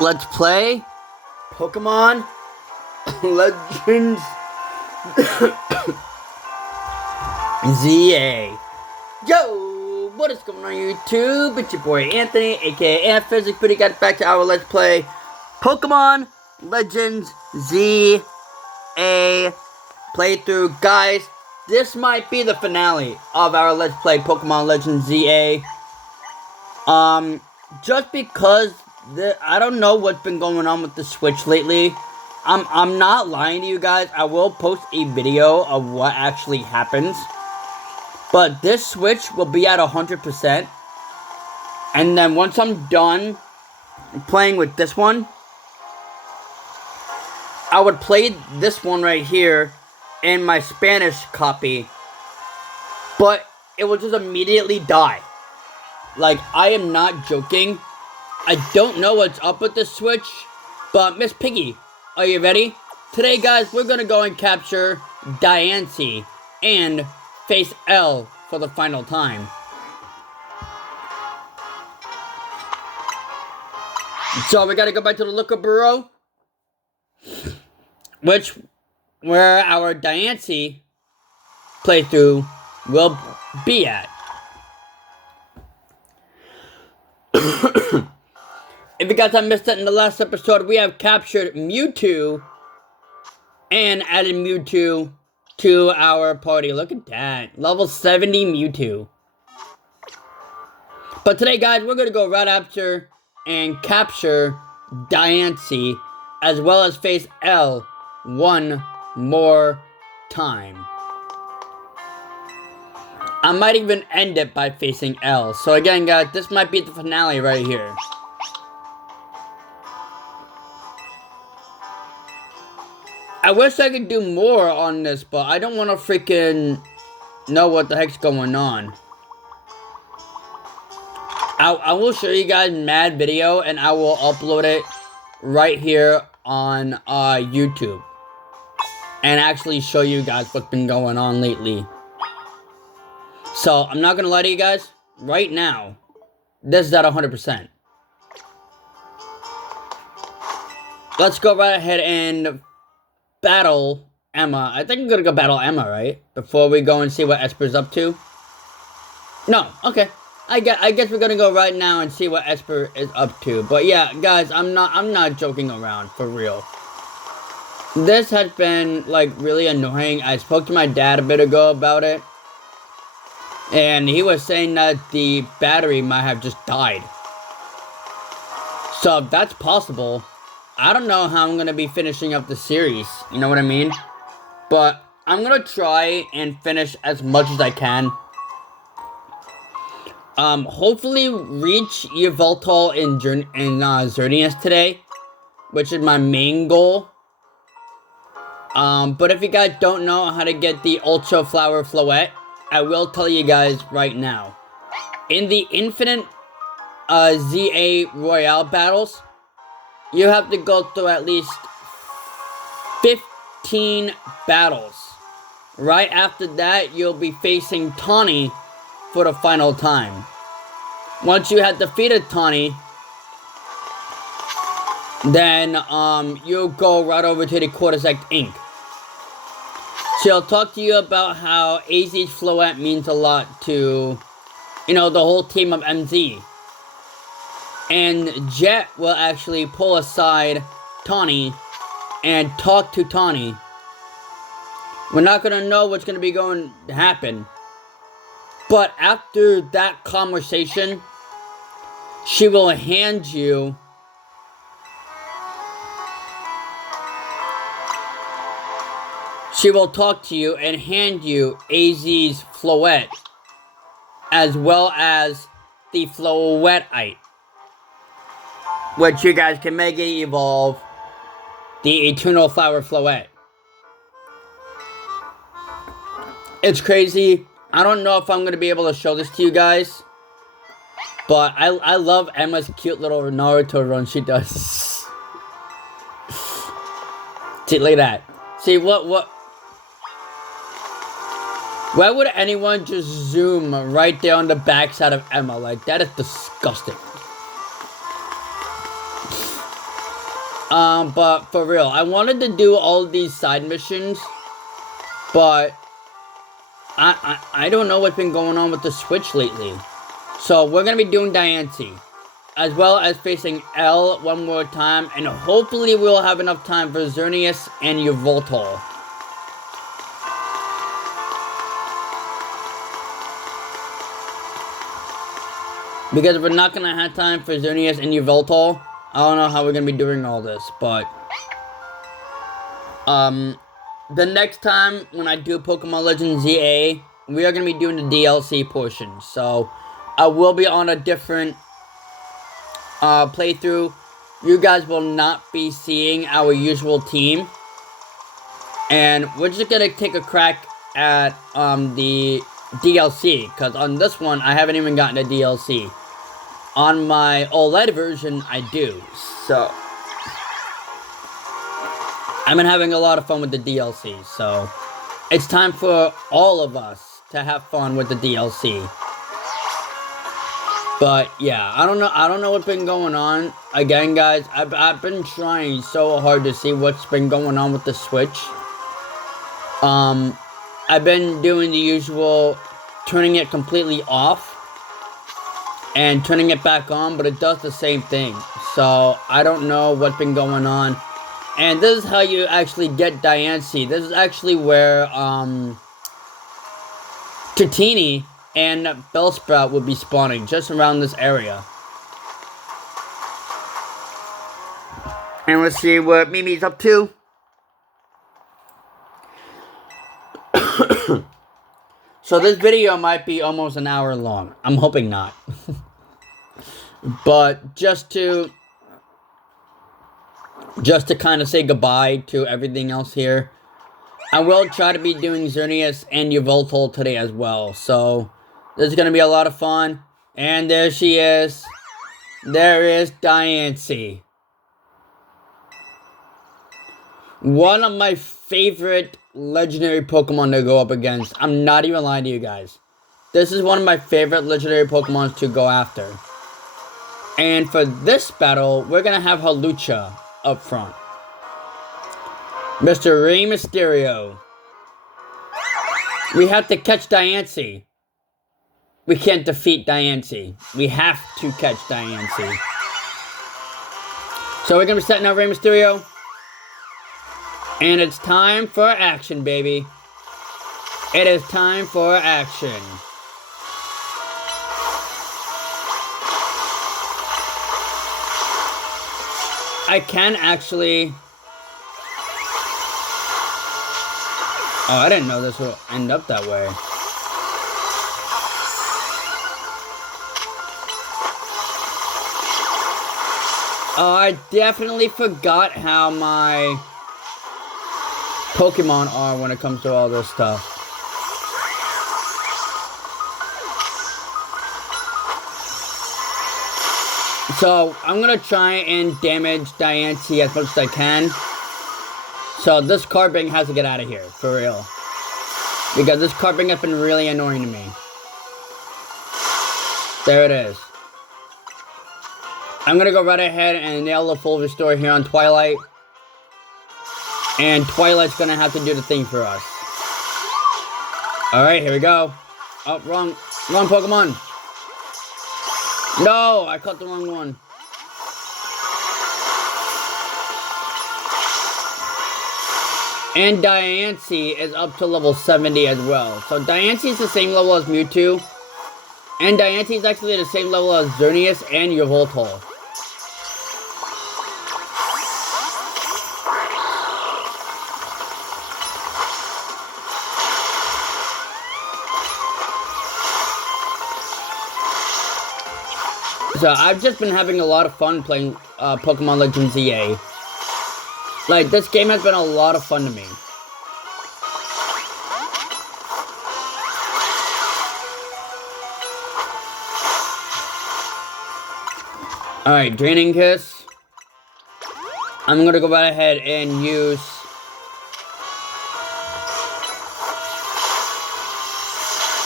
Let's play Pokemon Legends ZA. Yo, what is going on YouTube? It's your boy Anthony, aka Physics, but he got back to our Let's Play Pokemon Legends ZA playthrough. Guys, this might be the finale of our Let's Play Pokemon Legends ZA. Just because I don't know what's been going on with the Switch lately. I'm not lying to you guys. I will post a video of what actually happens. But this Switch will be at 100%. And then once I'm done playing with this one, I would play this one right here in my Spanish copy. But it will just immediately die. Like, I am not joking. I don't know what's up with this Switch, but Miss Piggy, are you ready? Today, guys, we're gonna go and capture Diance and face L for the final time. So we gotta go back to the Looker Bureau, where our Diance playthrough will be at. If you guys have missed it in the last episode, we have captured Mewtwo and added Mewtwo to our party. Look at that. Level 70 Mewtwo. But today, guys, we're going to go right after and capture Diance, as well as face L one more time. I might even end it by facing L. So again, guys, this might be the finale right here. I wish I could do more on this, but I don't want to freaking know what the heck's going on. I will show you guys mad video, and I will upload it right here on YouTube. And actually show you guys what's been going on lately. So, I'm not gonna lie to you guys. Right now, this is at 100%. Let's go right ahead and battle Emma. I think I'm gonna go battle Emma, right? Before we go and see what Esper's up to. No, okay. I guess we're gonna go right now and see what Esper is up to. But yeah, guys, I'm not joking around, for real. This has been like really annoying. I spoke to my dad a bit ago about it. And he was saying that the battery might have just died. So if that's possible, I don't know how I'm going to be finishing up the series. You know what I mean? But I'm going to try and finish as much as I can. Hopefully reach yveltal in Xerneas today, which is my main goal. But if you guys don't know how to get the Ultra Flower Floette, I will tell you guys right now. In the Infinite ZA Royale battles, you have to go through at least 15 battles. Right after that, you'll be facing Tawny for the final time. Once you have defeated Tawny, then you'll go right over to the Cordyceps Inc. She'll talk to you about how AZ's Floette means a lot to, you know, the whole team of MZ. And Jet will actually pull aside Tawny and talk to Tawny. We're not going to know what's going to be going to happen. But after that conversation, she will hand you She will talk to you and hand you AZ's Floette, as well as the Floetteite, which you guys can make it evolve the Eternal Flower Floette. It's crazy. I don't know if I'm going to be able to show this to you guys, but I love Emma's cute little Naruto run she does. See, look at that. See, why would anyone just zoom right there on the backside of Emma? Like, that is disgusting. But for real, I wanted to do all these side missions, but I don't know what's been going on with the Switch lately. So we're gonna be doing Diance, as well as facing L one more time, and hopefully we'll have enough time for Xerneas and Yveltal. Because if we're not gonna have time for Xerneas and Yveltal, I don't know how we're gonna be doing all this, but the next time when I do Pokemon Legends ZA, we are gonna be doing the DLC portion. So I will be on a different playthrough. You guys will not be seeing our usual team, and we're just gonna take a crack at the DLC, because on this one I haven't even gotten a DLC. On my OLED version I do, so I've been having a lot of fun with the DLC, so it's time for all of us to have fun with the DLC. But yeah, I don't know what's been going on. Again, guys, I've been trying so hard to see what's been going on with the Switch. I've been doing the usual, turning it completely off and turning it back on, but it does the same thing. So I don't know what's been going on. And this is how you actually get Diance. This is actually where Totini and Bellsprout would be spawning, just around this area. And let's see what Mimi's up to. So this video might be almost an hour long. I'm hoping not. But just to kind of say goodbye to everything else here, I will try to be doing Xerneas and Yveltal today as well. So this is going to be a lot of fun. And there she is. There is Diance. One of my favorite legendary Pokemon to go up against. I'm not even lying to you guys. This is one of my favorite legendary Pokemon to go after. And for this battle, we're going to have Hawlucha up front. Mr. Rey Mysterio. We have to catch Diance. We can't defeat Diance. We have to catch Diance. So we're going to be setting up Rey Mysterio. And it's time for action, baby. It is time for action. I can actually... Oh, I didn't know this would end up that way. Oh, I definitely forgot how my Pokemon are when it comes to all this stuff. So, I'm gonna try and damage Diance as much as I can. So, this Carbink has to get out of here, for real. Because this Carbink has been really annoying to me. There it is. I'm gonna go right ahead and nail the full restore here on Twilight. And Twilight's gonna have to do the thing for us. Alright, here we go. Oh, wrong Pokemon. No, I caught the wrong one. And Diance is up to level 70 as well. So Diance is the same level as Mewtwo. And Diance is actually the same level as Xerneas and Yveltal. So I've just been having a lot of fun playing Pokemon Legends ZA. Like, this game has been a lot of fun to me. Alright, Draining Kiss. I'm gonna go right ahead and use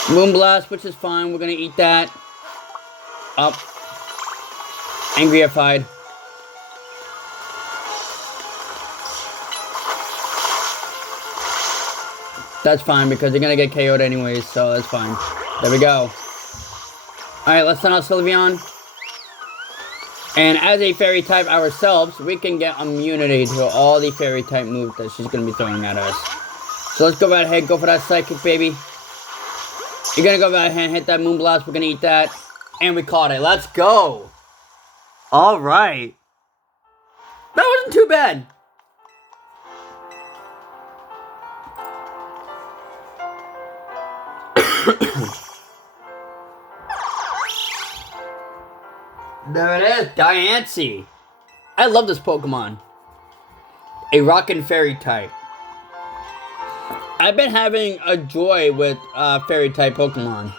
Moonblast, which is fine. We're gonna eat that. Up. Angrified. That's fine, because they're gonna get KO'd anyways, so that's fine. There we go. Alright, let's send out Sylveon. And as a fairy type ourselves, we can get immunity to all the fairy type moves that she's gonna be throwing at us. So let's go right ahead, go for that psychic, baby. You're gonna go right ahead and hit that Moonblast, we're gonna eat that. And we caught it, let's go! Alright. That wasn't too bad. There it is, Diance. I love this Pokemon. A rock and fairy type. I've been having a joy with fairy type Pokemon.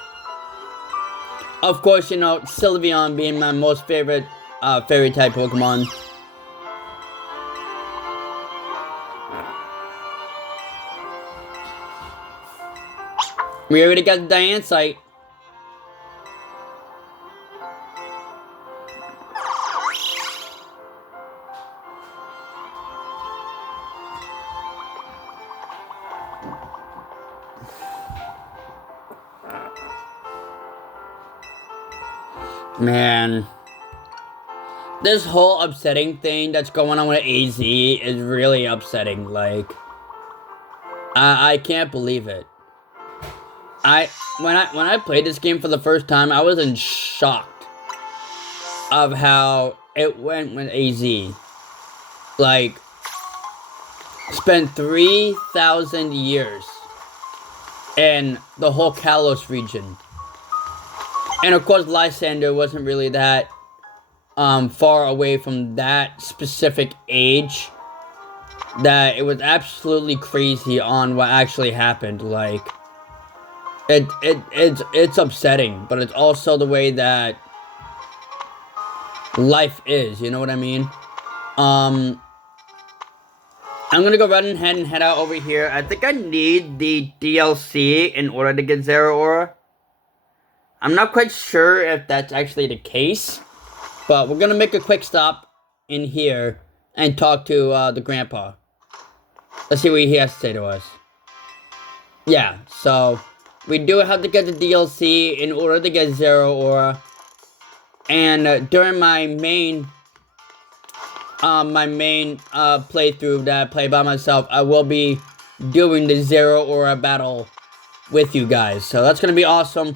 Of course, you know, Sylveon being my most favorite fairy type Pokemon. We already got the Diance. Man, this whole upsetting thing that's going on with AZ is really upsetting. Like, I can't believe it. When I played this game for the first time, I was in shock of how it went with AZ. Like, spent 3,000 years in the whole Kalos region. And of course, Lysander wasn't really that far away from that specific age. That it was absolutely crazy on what actually happened. Like, it's upsetting, but it's also the way that life is. You know what I mean? I'm gonna go right ahead and head out over here. I think I need the DLC in order to get Zero Aura. I'm not quite sure if that's actually the case, but we're gonna make a quick stop in here and talk to the grandpa. Let's see what he has to say to us. Yeah, so we do have to get the DLC in order to get Zero Aura. And during my main playthrough that I play by myself, I will be doing the Zero Aura battle with you guys. So that's gonna be awesome.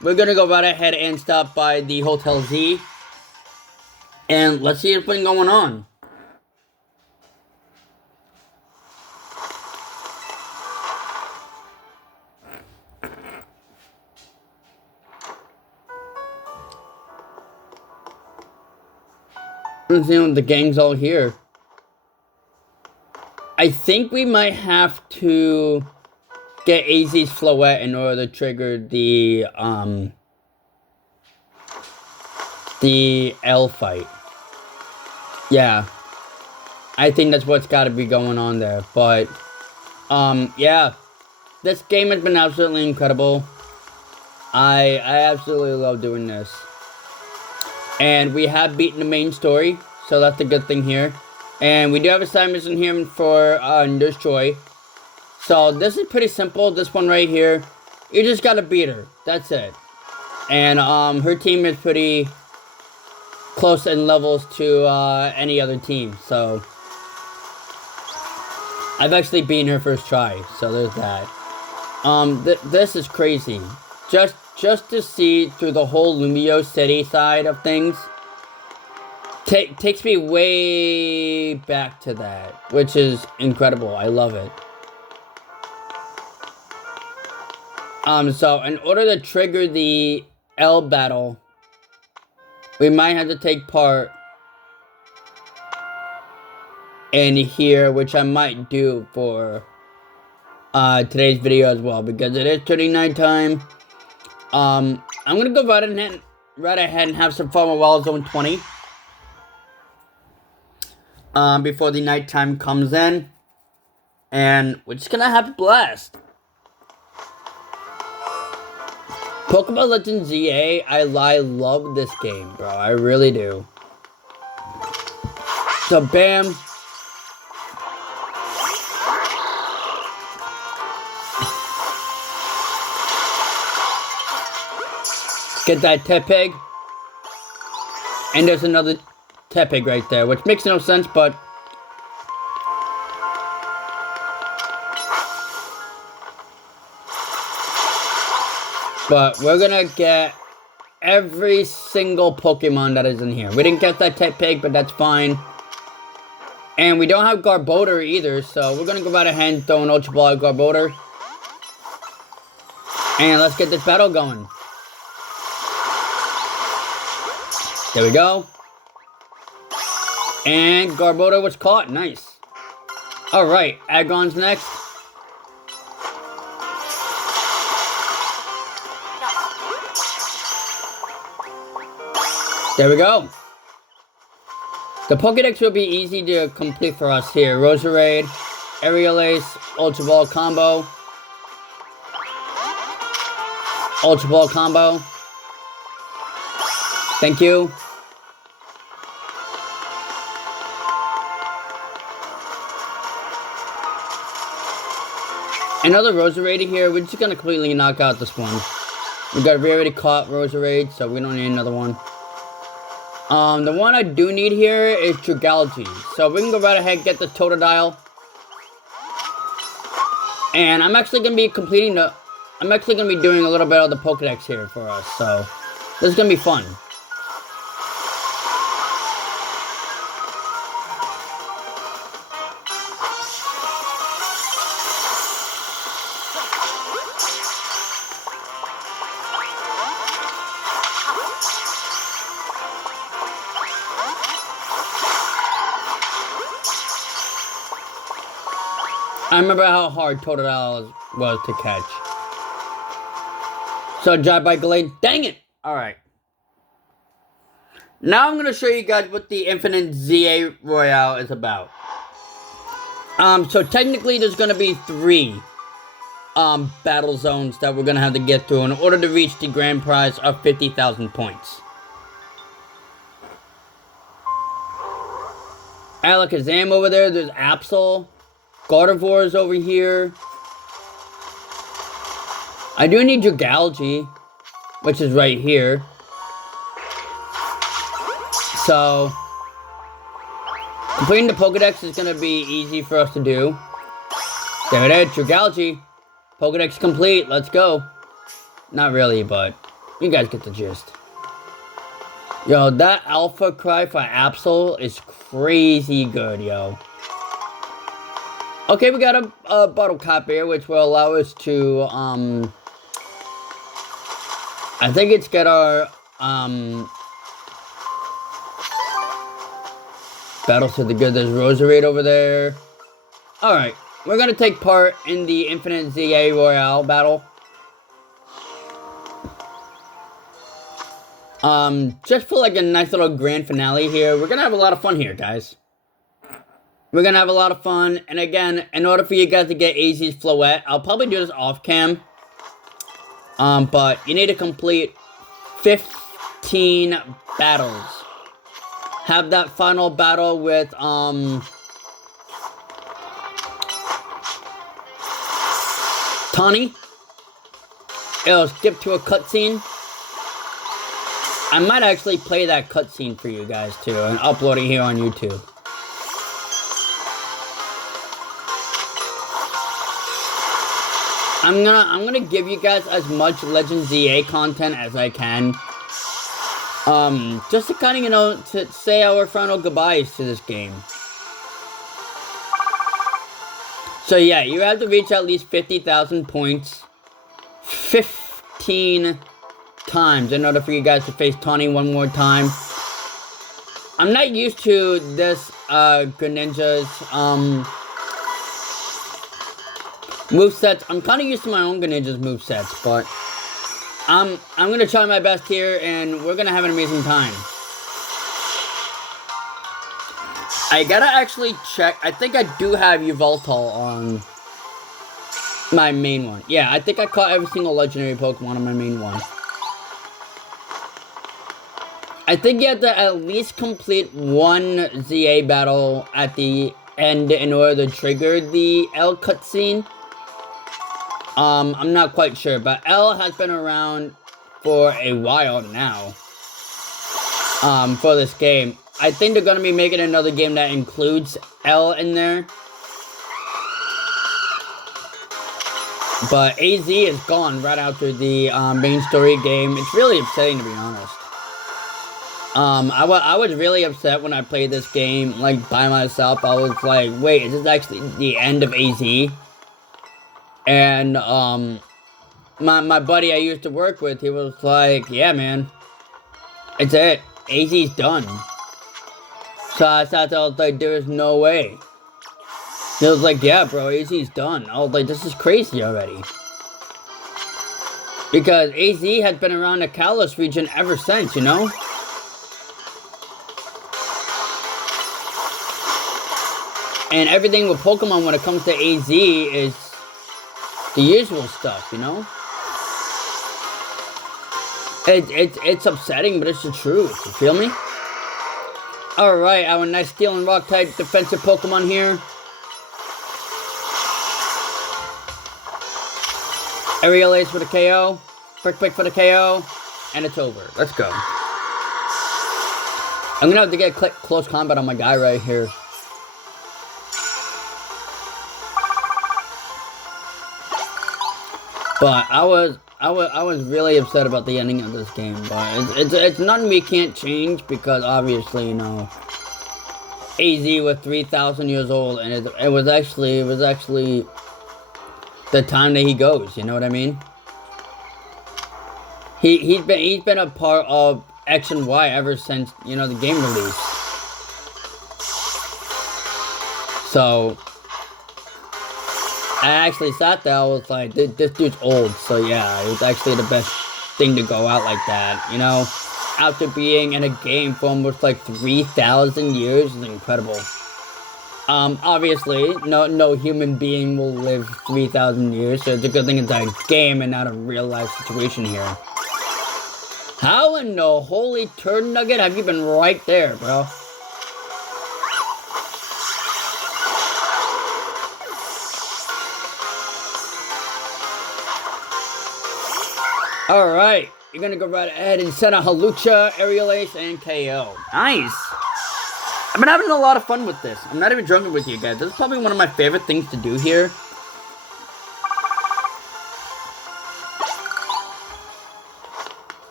We're gonna go right ahead and stop by the Hotel Z. And let's see what's been going on. Let's see what the gang's all here. I think we might have to get AZ's Floette in order to trigger the L fight. Yeah. I think that's what's gotta be going on there. But, yeah. This game has been absolutely incredible. I absolutely love doing this. And we have beaten the main story, so that's a good thing here. And we do have a side mission here for Nurse Joy. So this is pretty simple, this one right here. You just gotta beat her, that's it. And her team is pretty close in levels to any other team, so I've actually beaten her first try, so there's that. This is crazy. Just to see through the whole Lumio City side of things takes me way back to that, which is incredible. I love it. So in order to trigger the L battle, we might have to take part in here, which I might do for today's video as well, because it is turning nighttime. I'm gonna go right ahead and have some fun with Wild Zone 20. Before the nighttime comes in. And we're just gonna have a blast. Pokemon Legends ZA, I love this game, bro. I really do. So, bam. Get that Tepig. And there's another Tepig right there, which makes no sense, but... But we're gonna get every single Pokemon that is in here. We didn't get that Tepig, but that's fine. And we don't have Garbodor either, so we're gonna go right ahead and throw an Ultra Ball at Garbodor. And let's get this battle going. There we go. And Garbodor was caught. Nice. Alright, Aggron's next. There we go. The Pokédex will be easy to complete for us here. Roserade, Aerial Ace, Ultra Ball combo. Ultra Ball combo. Thank you. Another Roserade here. We're just gonna completely knock out this one. We already caught Roserade, so we don't need another one. The one I do need here is Dragalge. So we can go right ahead and get the Totodile. And I'm actually gonna be doing a little bit of the Pokédex here for us, so this is gonna be fun. I remember how hard Totodile was to catch. So, Drive by Glade. Dang it! Alright. Now I'm going to show you guys what the Infinite ZA Royale is about. So technically there's going to be 3 battle zones that we're going to have to get through in order to reach the grand prize of 50,000 points. Alakazam over there. There's Absol. Gardevoir is over here. I do need Dragalge, which is right here. So, completing the Pokédex is going to be easy for us to do. There it is, Dragalge. Pokédex complete, let's go. Not really, but you guys get the gist. Yo, that Alpha Cry for Absol is crazy good, yo. Okay, we got a bottle cap here, which will allow us to, I think it's got our, battle to the good. There's Roserade over there. Alright, we're gonna take part in the Infinite ZA Royale battle. Just for like a nice little grand finale here. We're gonna have a lot of fun here, guys. We're gonna have a lot of fun, and again, in order for you guys to get AZ's Floette, I'll probably do this off cam. But you need to complete 15 battles. Have that final battle with, Tawny. It'll skip to a cutscene. I might actually play that cutscene for you guys too, and upload it here on YouTube. I'm gonna give you guys as much Legend ZA content as I can. Just to kind of, you know, to say our final goodbyes to this game. So yeah, you have to reach at least 50,000 points 15 times in order for you guys to face Tawny one more time. I'm not used to this Greninja's movesets. I'm kind of used to my own Greninja's movesets, but I'm gonna try my best here, and we're gonna have an amazing time. I gotta actually check. I think I do have Yveltal on my main one. Yeah, I think I caught every single legendary Pokemon on my main one. I think you have to at least complete one ZA battle at the end in order to trigger the L cutscene. I'm not quite sure, but L has been around for a while now. For this game. I think they're gonna be making another game that includes L in there. But AZ is gone right after the main story game. It's really upsetting, to be honest. I was really upset when I played this game, like, by myself. I was like, wait, is this actually the end of AZ? And, my buddy I used to work with, he was like, yeah, man. It's it. AZ's done. So I was like, there is no way. He was like, yeah, bro, AZ's done. I was like, this is crazy already. Because AZ has been around the Kalos region ever since, you know? And everything with Pokemon when it comes to AZ is the usual stuff, you know? It's upsetting, but it's the truth, you feel me? Alright, our nice Steel and Rock type defensive Pokemon here. Aerial Ace for the KO. Brick Break for the KO. And it's over. Let's go. I'm gonna have to get close combat on my guy right here. But I was really upset about the ending of this game, but it's nothing we can't change because obviously, you know, AZ was 3,000 years old, and it was actually the time that he goes. You know what I mean? He's been a part of X and Y ever since, you know, the game release. So I actually sat there, I was like, this dude's old, so yeah, it was actually the best thing to go out like that, you know? After being in a game for almost like 3,000 years is incredible. Obviously, no human being will live 3,000 years, so it's a good thing it's a game and not a real life situation here. How in the holy turd nugget have you been right there, bro? Alright, you're gonna go right ahead and send a Halucha, Aerial Ace, and KO. Nice! I've been having a lot of fun with this. I'm not even joking with you guys. This is probably one of my favorite things to do here.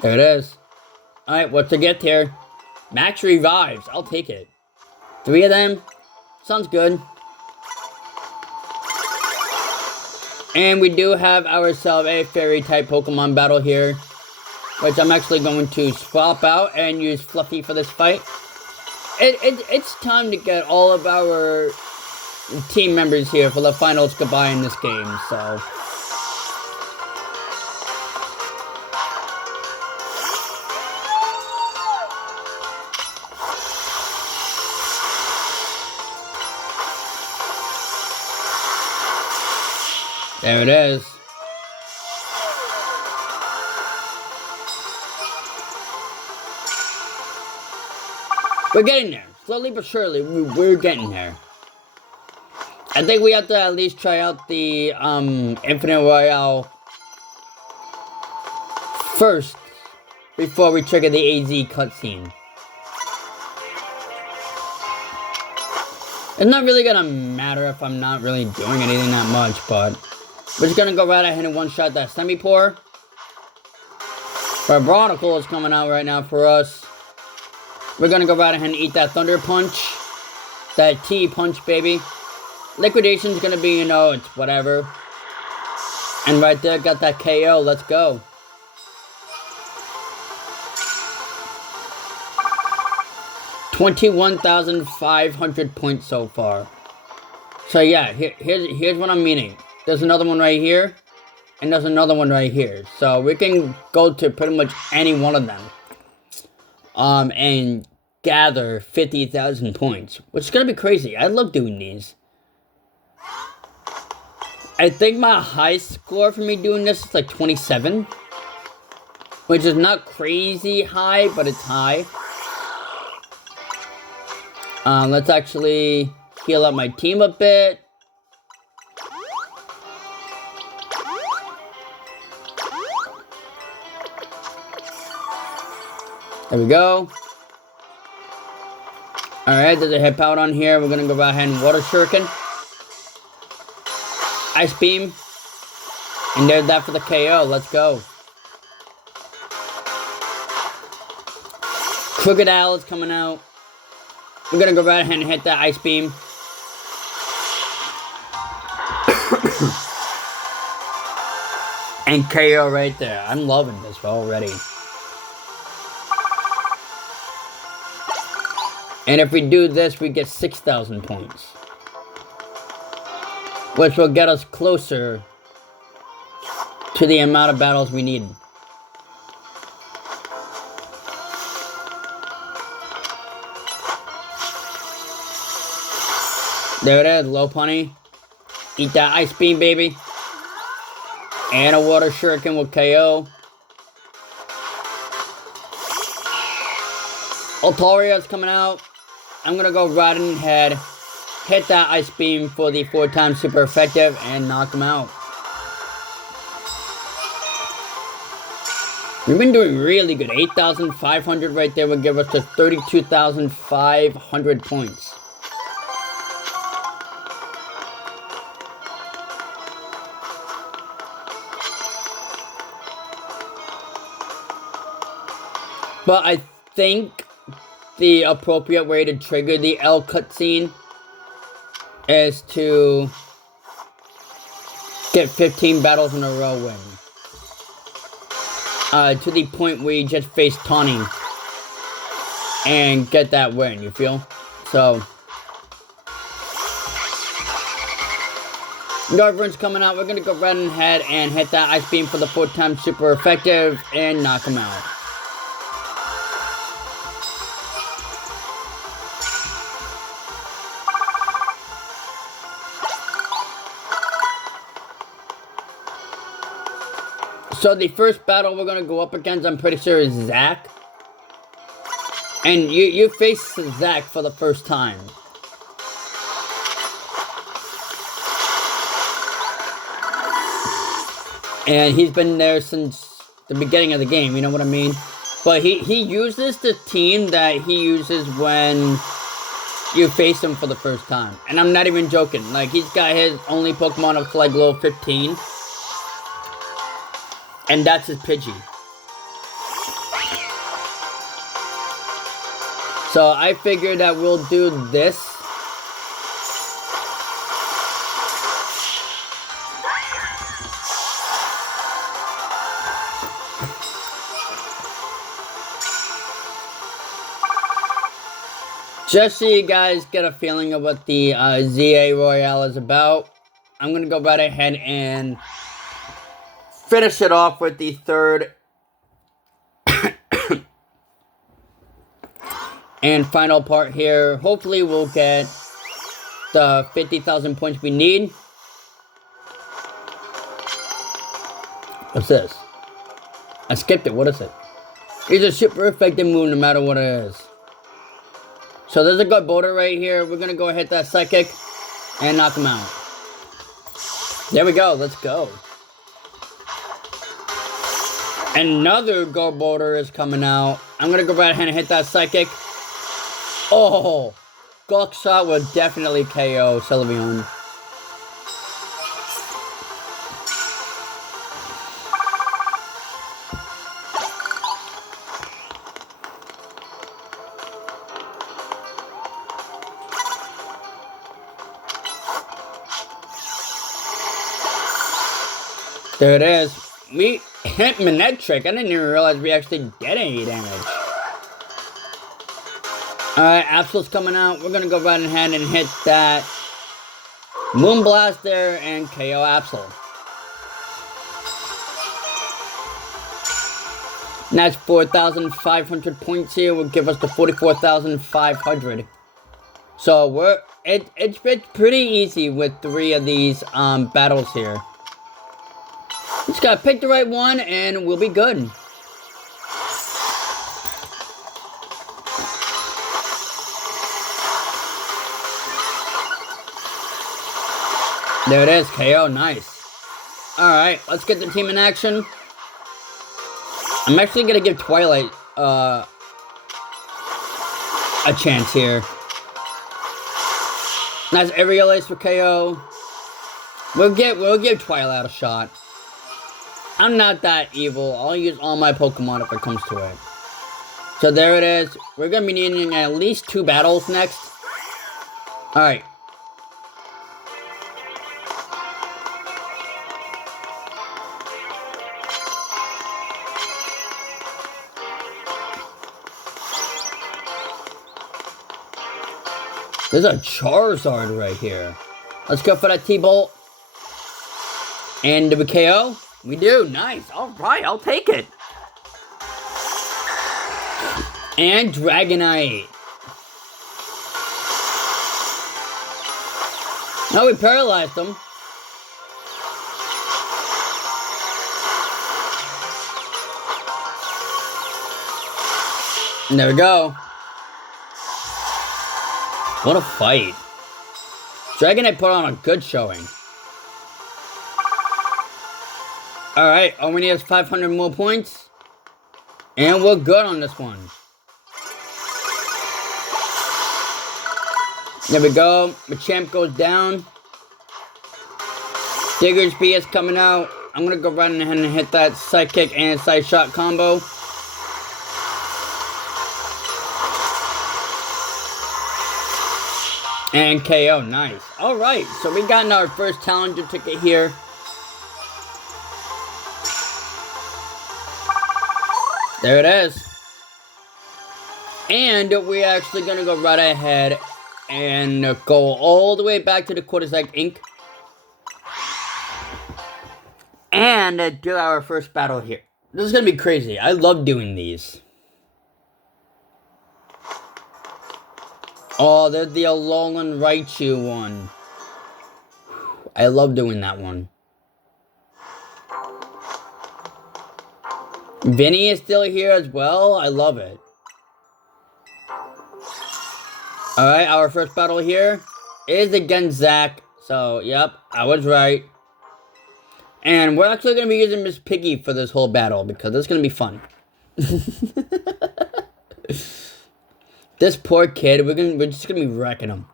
There it is. Alright, what's to get here? Max revives. I'll take it. 3 of them. Sounds good. And we do have ourselves a fairy-type Pokemon battle here, which I'm actually going to swap out and use Fluffy for this fight. It's time to get all of our team members here for the finals goodbye in this game, so. There it is. We're getting there. Slowly but surely, we're getting there. I think we have to at least try out the Infinite Royale first before we trigger the AZ cutscene. It's not really gonna matter if I'm not really doing anything that much, but we're just gonna go right ahead and one-shot that Semi-Pour. Our Barnacle is coming out right now for us. We're gonna go right ahead and eat that Thunder Punch. That T-Punch, baby. Liquidation's gonna be, you know, it's whatever. And right there, got that KO. Let's go. $21,500 points so far. So yeah, here's what I'm meaning. There's another one right here, and there's another one right here. So we can go to pretty much any one of them. And gather 50,000 points, which is gonna be crazy. I love doing these. I think my high score for me doing this is like 27, which is not crazy high, but it's high. Let's actually heal up my team a bit. There we go. Alright, there's a hip out on here. We're gonna go ahead and water shuriken. Ice beam. And there's that for the KO. Let's go. Crocodile is coming out. We're gonna go right ahead and hit that ice beam. And KO right there. I'm loving this already. And if we do this, we get 6,000 points. Which will get us closer to the amount of battles we need. There it is, low punny. Eat that ice beam, baby. And a water shuriken will KO. Altaria's coming out. I'm gonna go right ahead, hit that ice beam for the 4x super effective, and knock him out. We've been doing really good. 8,500 right there will give us to 32,500 points. But I think the appropriate way to trigger the L cutscene is to get 15 battles in a row win. To the point where you just face Tawny and get that win, you feel? So Garvern's coming out. We're gonna go right ahead and hit that ice beam for the 4x super effective and knock him out. So the first battle we're gonna go up against, I'm pretty sure, is Zack. And you face Zack for the first time. And he's been there since the beginning of the game, you know what I mean? But he uses the team that he uses when you face him for the first time. And I'm not even joking. Like, he's got his only Pokemon up to like level 15. And that's his Pidgey. So I figured that we'll do this. Just so you guys get a feeling of what the ZA Royale is about, I'm going to go right ahead and finish it off with the third and final part here. Hopefully we'll get the 50,000 points we need. What's this? I skipped it. What is it? It's a super effective move no matter what it is. So there's a good boulder right here. We're going to go hit that Psychic and knock him out. There we go. Let's go. Another Go Boulder is coming out. I'm going to go right ahead and hit that Psychic. Oh, Gulk Shot will definitely KO Sylveon. There it is. We hit Manectric. I didn't even realize we actually did any damage. Alright, Absol's coming out. We're gonna go right ahead and hit that Moonblast there and KO Absol. And that's 4,500 points here. Will give us to 44,500. So it's pretty easy with 3 of these battles here. Just gotta pick the right one and we'll be good. There it is, KO, nice. Alright, let's get the team in action. I'm actually gonna give Twilight a chance here. Nice aerial ace for KO. We'll give Twilight a shot. I'm not that evil. I'll use all my Pokemon if it comes to it. So there it is. We're gonna be needing at least 2 battles next. Alright. There's a Charizard right here. Let's go for that T-Bolt. And do we KO? We do. Nice. Alright, I'll take it. And Dragonite. No, we paralyzed them. And there we go. What a fight. Dragonite put on a good showing. Alright, all we need is 500 more points. And we're good on this one. There we go. Machamp goes down. Digger's B is coming out. I'm going to go right ahead and hit that side kick and side shot combo. And KO, nice. Alright, so we got our first challenger ticket here. There it is. And we're actually going to go right ahead and go all the way back to the Quarterstack Inc. And do our first battle here. This is going to be crazy. I love doing these. Oh, there's the Alolan Raichu one. I love doing that one. Vinny is still here as well. I love it. Alright, our first battle here is against Zach. So, yep, I was right. And we're actually going to be using Miss Piggy for this whole battle because it's going to be fun. This poor kid, we're just going to be wrecking him.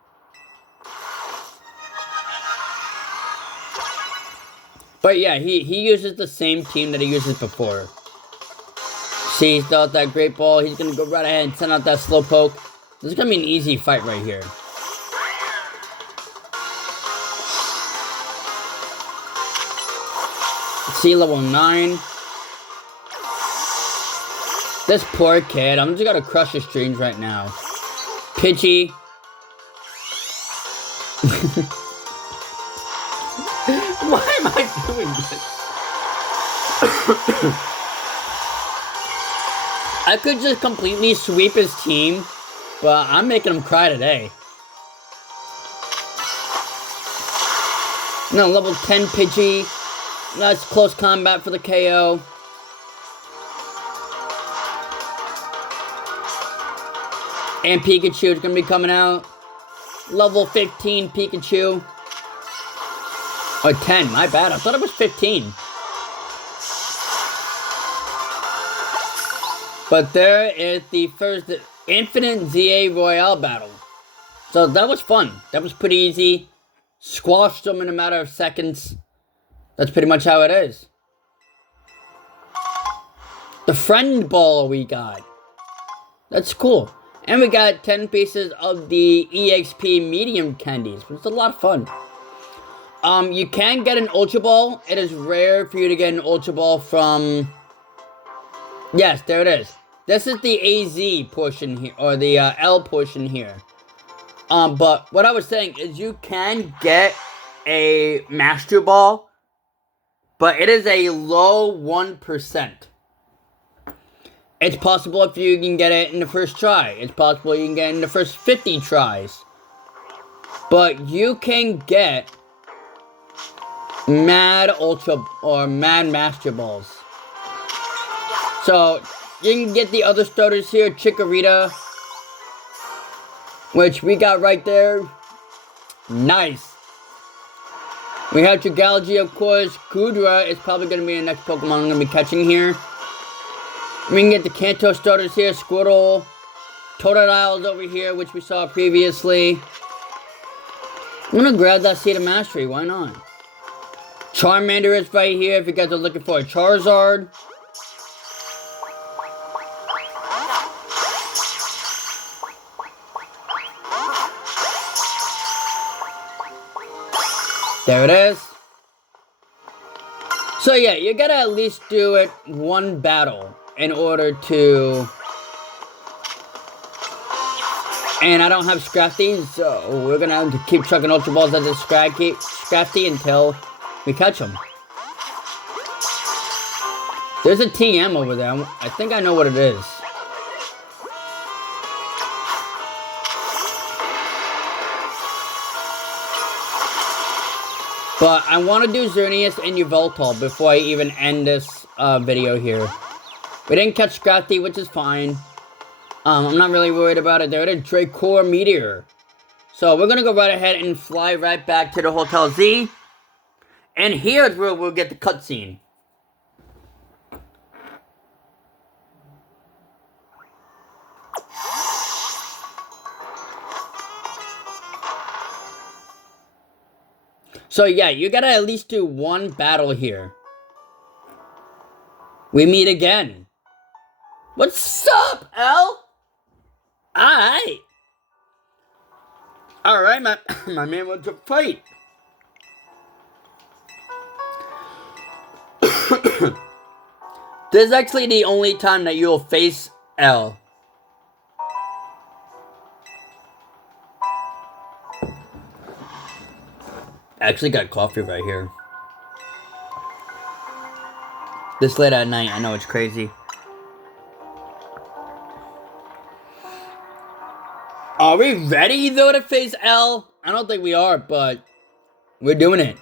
But yeah, he uses the same team that he uses before. See, he's still out that Great Ball. He's going to go right ahead and send out that Slowpoke. This is going to be an easy fight right here. See, level 9. This poor kid. I'm just going to crush his dreams right now. Pidgey. Why am I doing this? I could just completely sweep his team, but I'm making him cry today. No, level 10 Pidgey. Nice close combat for the KO. And Pikachu is going to be coming out. Level 15 Pikachu. Or 10, my bad. I thought it was 15. But there is the first Infinite ZA Royale battle. So that was fun. That was pretty easy. Squashed them in a matter of seconds. That's pretty much how it is. The friend ball we got. That's cool. And we got 10 pieces of the EXP medium candies, which is a lot of fun. You can get an Ultra Ball. It is rare for you to get an Ultra Ball from... Yes, there it is. This is the AZ portion here, or the L portion here. But what I was saying is you can get a Master Ball, but it is a low 1%. It's possible if you can get it in the first try. It's possible you can get it in the first 50 tries. But you can get Mad Ultra or Mad Master Balls. So you can get the other starters here, Chikorita, which we got right there. Nice. We have Dragalge, of course. Goodra is probably going to be the next Pokemon I'm going to be catching here. We can get the Kanto starters here, Squirtle, Totodile's over here, which we saw previously. I'm gonna grab that Seed of Mastery, why not? Charmander is right here if you guys are looking for a Charizard. There it is. So yeah, you gotta at least do it one battle in order to... And I don't have Scrafty, so we're gonna have to keep chucking Ultra Balls at this Scrafty until we catch him. There's a TM over there. I think I know what it is. But I want to do Xerneas and yveltal before I even end this video here. We didn't catch Scrafty, which is fine. I'm not really worried about it. They're at a Dracor Meteor. So we're going to go right ahead and fly right back to the Hotel Z. And here's where we'll get the cutscene. So yeah, you gotta at least do one battle here. We meet again. What's up, L? Alright. Alright, my man wants to fight. This is actually the only time that you'll face L. I actually got coffee right here. This late at night, I know it's crazy. Are we ready though to face L? I don't think we are, but we're doing it.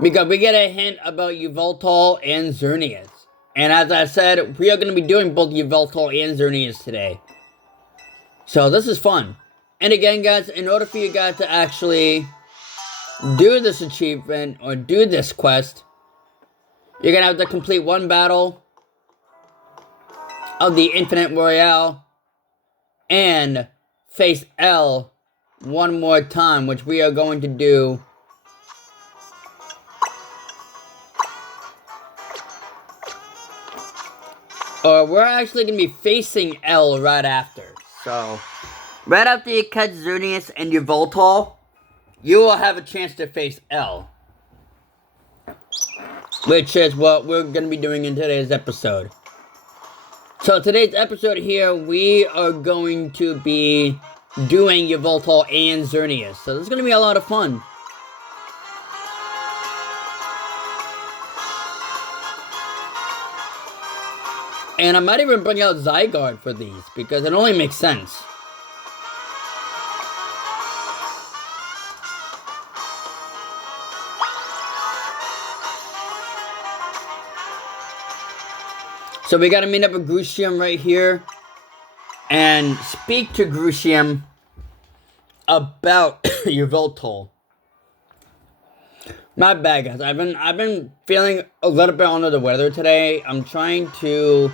Because we get a hint about yveltal and Xerneas. And as I said, we are going to be doing both yveltal and Xerneas today. So this is fun. And again, guys, in order for you guys to actually do this achievement or do this quest, you're going to have to complete one battle of the Infinite Royale and face L one more time, which we are going to do we're actually going to be facing L right after. So, right after you catch Xerneas and yveltal, you will have a chance to face L. Which is what we're going to be doing in today's episode. So, today's episode here, we are going to be doing yveltal and Xerneas. So, this is going to be a lot of fun. And I might even bring out Zygarde for these, because it only makes sense. So we gotta meet up with Grucium right here, and speak to Grucium about yveltal. My bad, guys. I've been feeling a little bit under the weather today. I'm trying to...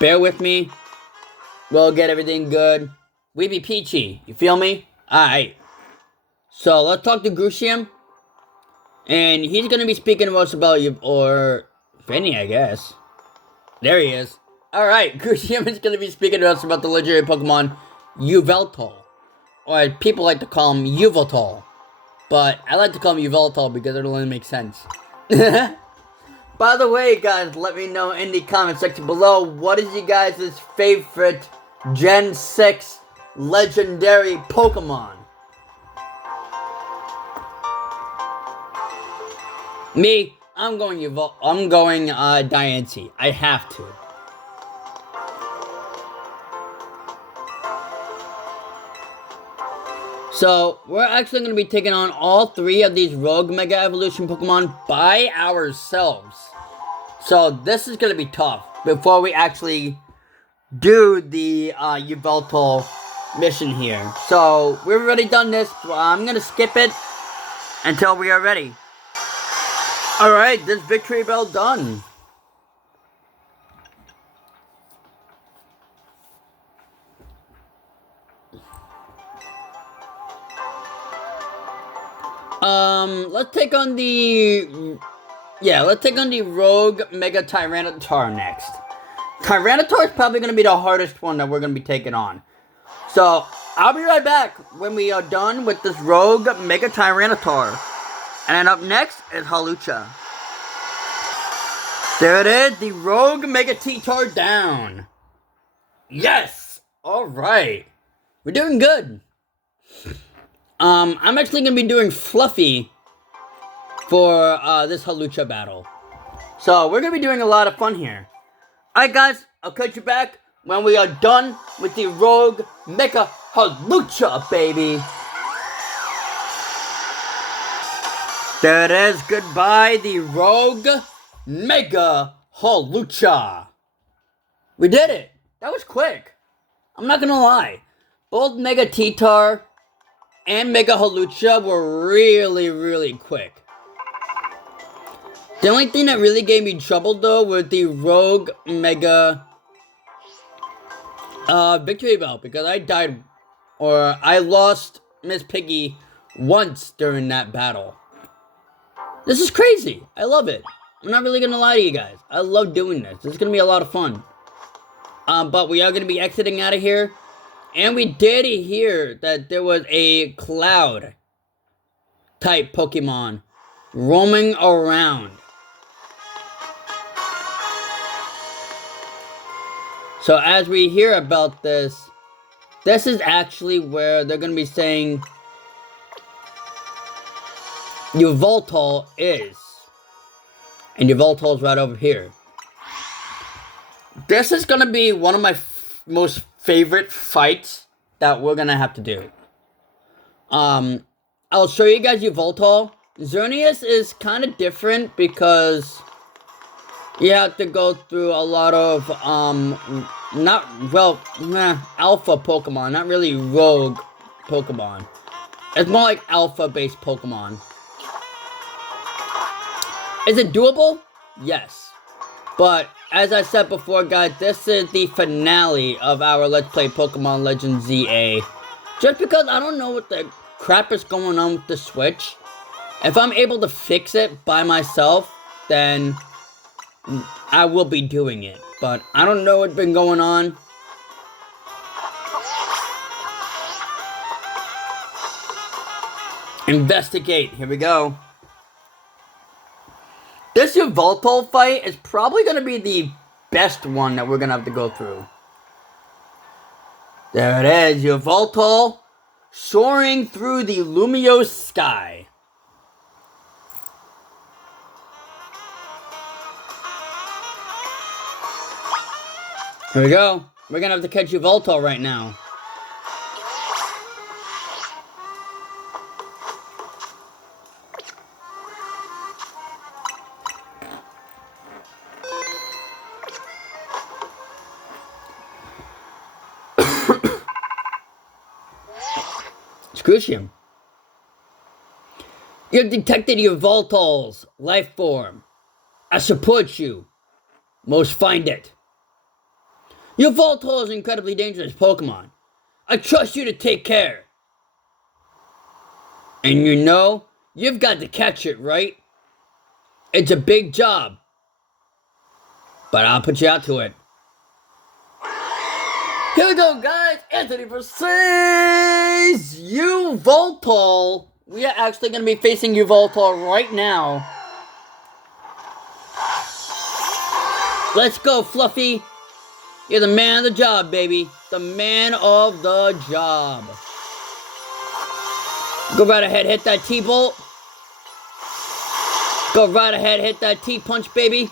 bear with me. We'll get everything good. We be peachy. You feel me? Alright. So, let's talk to Grucium. And he's gonna be speaking to us about you, or Vinny, I guess. There he is. Alright, Grucium is gonna be speaking to us about the legendary Pokemon yveltal. Or people like to call him yveltal. But I like to call him yveltal because it only makes sense. By the way, guys, let me know in the comment section below, what is you guys' favorite Gen 6 legendary Pokemon? Me, I'm going Diance. I have to. So, we're actually going to be taking on all three of these Rogue Mega Evolution Pokemon by ourselves. So, this is going to be tough before we actually do the yveltal mission here. So, we've already done this. I'm going to skip it until we are ready. Alright, this victory bell done. Let's take on the... Yeah, let's take on the Rogue Mega Tyranitar next. Tyranitar is probably going to be the hardest one that we're going to be taking on. So, I'll be right back when we are done with this Rogue Mega Tyranitar. And up next is Hawlucha. There it is, the Rogue Mega T-Tar down. Yes! Alright. We're doing good. I'm actually going to be doing Fluffy for this Hawlucha battle. So, we're going to be doing a lot of fun here. Alright guys, I'll catch you back when we are done with the Rogue Mega Hawlucha, baby. There it is, goodbye, the Rogue Mega Hawlucha. We did it. That was quick. I'm not gonna lie. Both Mega T-Tar and Mega Hawlucha were really, really quick. The only thing that really gave me trouble though was the Rogue Mega Victory Bell, because I died, or I lost Miss Piggy once during that battle. This is crazy. I love it. I'm not really gonna lie to you guys. I love doing this. This is gonna be a lot of fun. But we are gonna be exiting out of here. And we did hear that there was a cloud type Pokemon roaming around. So as we hear about this, this is actually where they're gonna be saying Yveltal is. And Yveltal is right over here. This is gonna be one of my most favorite fights that we're gonna have to do. I'll show you guys Yveltal. Xerneas is kind of different because you have to go through a lot of alpha Pokemon, not really rogue Pokemon. It's more like alpha based Pokemon. Is it doable? Yes. But, as I said before, guys, this is the finale of our Let's Play Pokemon Legends ZA. Just because I don't know what the crap is going on with the Switch. If I'm able to fix it by myself, then I will be doing it. But I don't know what's been going on. Investigate. Here we go. This Yveltal fight is probably going to be the best one that we're going to have to go through. There it is, Yveltal soaring through the luminous sky. Here we go. We're going to have to catch Yveltal right now. Crucium. You've detected Yveltal's life form. I support you. Most find it. Yveltal is an incredibly dangerous Pokemon. I trust you to take care. And you know, you've got to catch it, right? It's a big job. But I'll put you out to it. Here we go, guys. Anthony versus Yveltal. We are actually going to be facing Yveltal right now. Let's go, Fluffy. You're the man of the job, baby. The man of the job. Go right ahead, hit that T-Bolt. Go right ahead, hit that T-Punch, baby.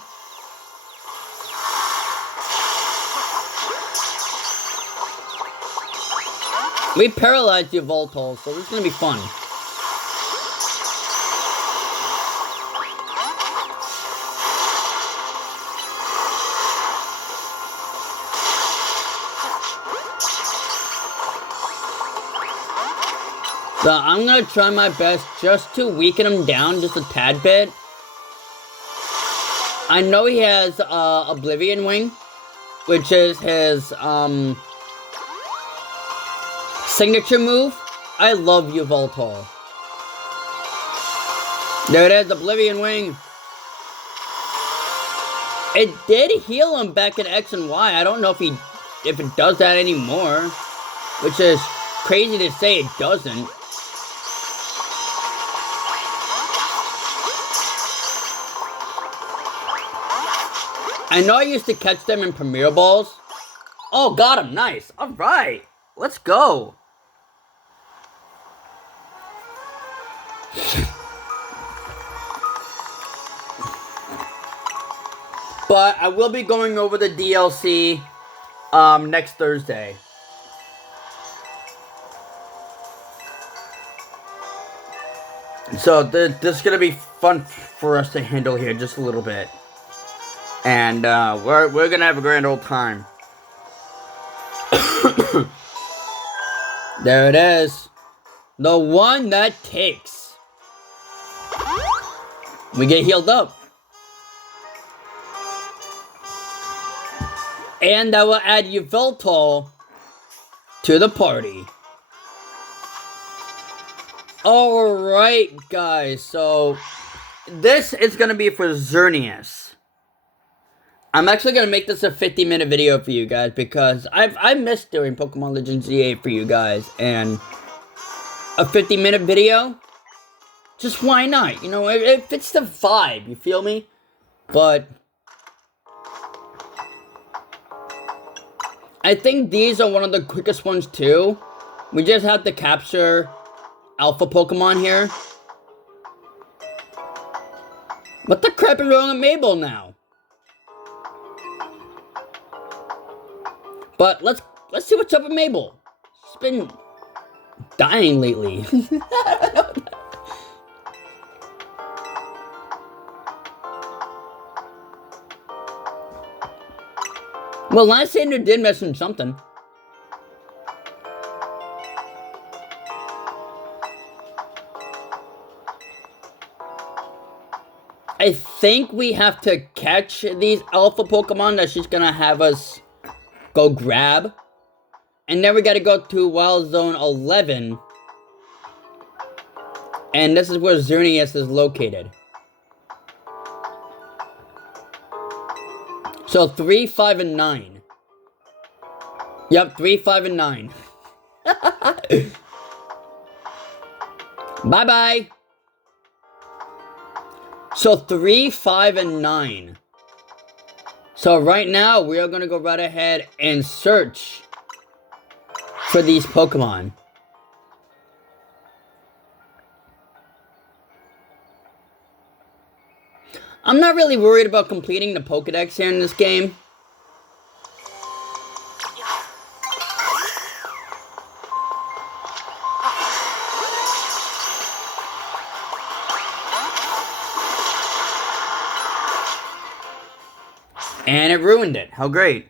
We paralyzed the Yveltal, so this is gonna be fun. So I'm gonna try my best just to weaken him down just a tad bit. I know he has Oblivion Wing, which is his signature move. I love yveltal. There it is, Oblivion Wing. It did heal him back in X and Y. I don't know if it does that anymore, which is crazy to say it doesn't. I know I used to catch them in Premier Balls. Oh, got him. Nice. All right. Let's go. But I will be going over the DLC next Thursday. So this is going to be fun for us to handle here just a little bit. And we're going to have a grand old time. There it is. The one that takes. We get healed up. And I will add yveltal to the party. Alright, guys. So, this is going to be for Xerneas. I'm actually going to make this a 50-minute video for you guys because I missed doing Pokemon Legends Z8 for you guys. And a 50-minute video? Just why not? You know, it fits the vibe. You feel me? But I think these are one of the quickest ones too. We just have to capture Alpha Pokemon here. What the crap is wrong with Mabel now? But let's see what's up with Mabel. She's been dying lately. Well, Lysander did mention something. I think we have to catch these alpha Pokemon that she's gonna have us go grab. And then we gotta go to Wild Zone 11. And this is where Xerneas is located. So 3, 5, and 9. Yep, 3, 5, and 9. Bye-bye. So 3, 5, and 9. So right now, we are going to go right ahead and search for these Pokemon. I'm not really worried about completing the Pokedex here in this game. And it ruined it. How great.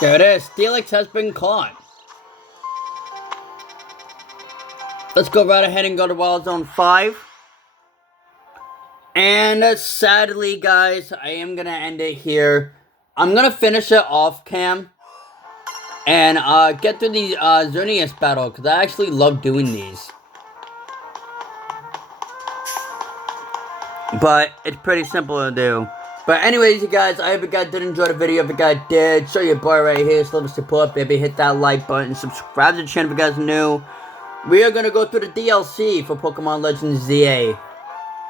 There it is. Steelix has been caught. let's go right ahead and go to Wild Zone 5. And sadly, guys, I am going to end it here. I'm going to finish it off cam. And get through the Xerneas battle, because I actually love doing these. But it's pretty simple to do. But anyways, you guys, I hope you guys did enjoy the video. If you guys did, show your boy right here. So let's support, baby. Hit that like button. Subscribe to the channel if you guys are new. We are going to go through the DLC for Pokemon Legends ZA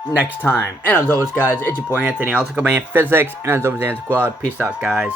next time. And as always, guys, it's your boy Anthony. I also go by Physics. And as always, Answer Squad. Peace out, guys.